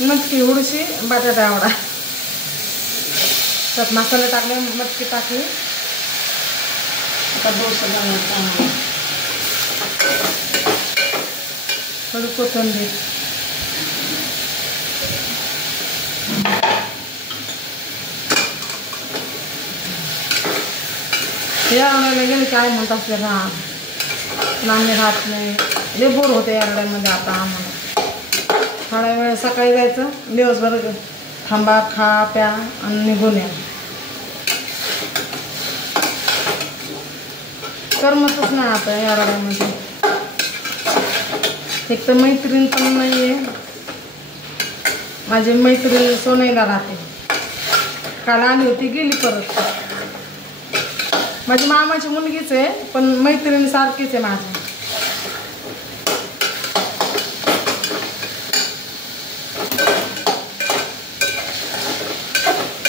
मटकी उडशी बटाटा आवडा त्यात मसाले टाकले मटकी टाकली आता डोसा बनवायचा थोडी कोथिंबीर या आणायला गेले काय म्हणत असले राहत आम्ही राहत नाही लय बोर होते या आठवड्यामध्ये आता आम्हाला थोड्या वेळ सकाळी जायचं दिवसभर थांबा खा प्या आणि निघून या करमतच नाही आता या आठवड्यामध्ये एक तर मैत्रीण पण नाही आहे माझी मैत्रीण सोनईला राहते काल आली होती गेली परत माझी मामाची मुलगीच आहे पण मैत्रीण सारखीच आहे माझी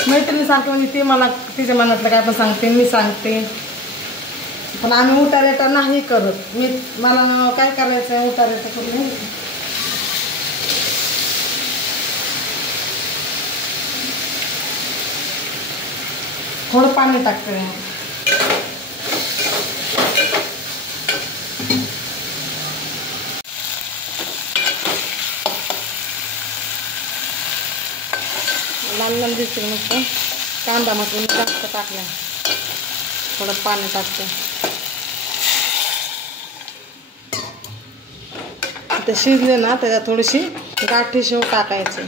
मैत्रिणीसारखं म्हणजे ते मला तिच्या मनातलं काय पण सांगते मी सांगते पण आम्ही उतारेटा नाही करत मला काय करायचं आहे उतारेटा करून थोडं पाणी टाकते लाल लाल दिसते मस्त कांदा मग जास्त टाकला थोडं पाणी टाकते ते शिजले ना त्याच्यात थोडीशी गाठी शेव टाकायची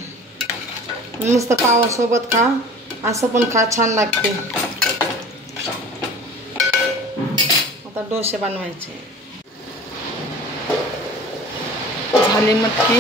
मस्त पावासोबत खा असं पण खा छान लागते आता डोसे बनवायचे झाली मटकी